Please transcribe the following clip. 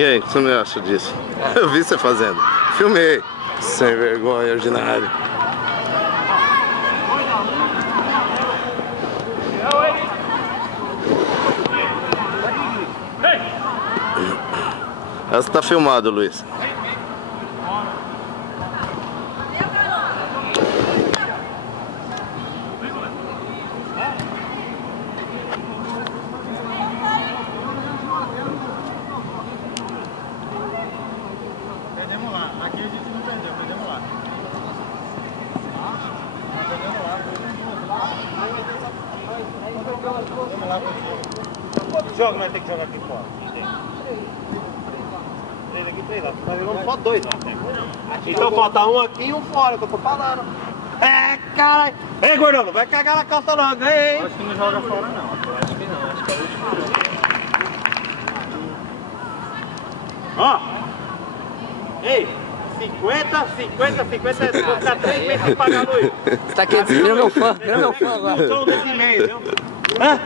E aí, o que você me acha disso? Eu vi você fazendo. Filmei. Sem vergonha, ordinário. Essa tá filmado, Luiz. Perdemos lá. Aqui a gente não perdeu, perdemos lá. Perdemos lá. Vamos lá contigo. Quantos jogos nós temos que jogar aqui fora? 3 aqui, 3 lá. Nós jogamos só 2 lá. Então falta um aqui e um fora, que eu tô falando. É, caralho. Ei, gordão, não vai cagar na calça não, ganhei, hein? Acho que não joga fora não. Acho que não, acho que é o último. Ó. Ei, 50, 50, 50, vou ficar 3 meses sem pagar a luz. Você tá querendo, virou meu fã agora. São 2,5, viu? Hã?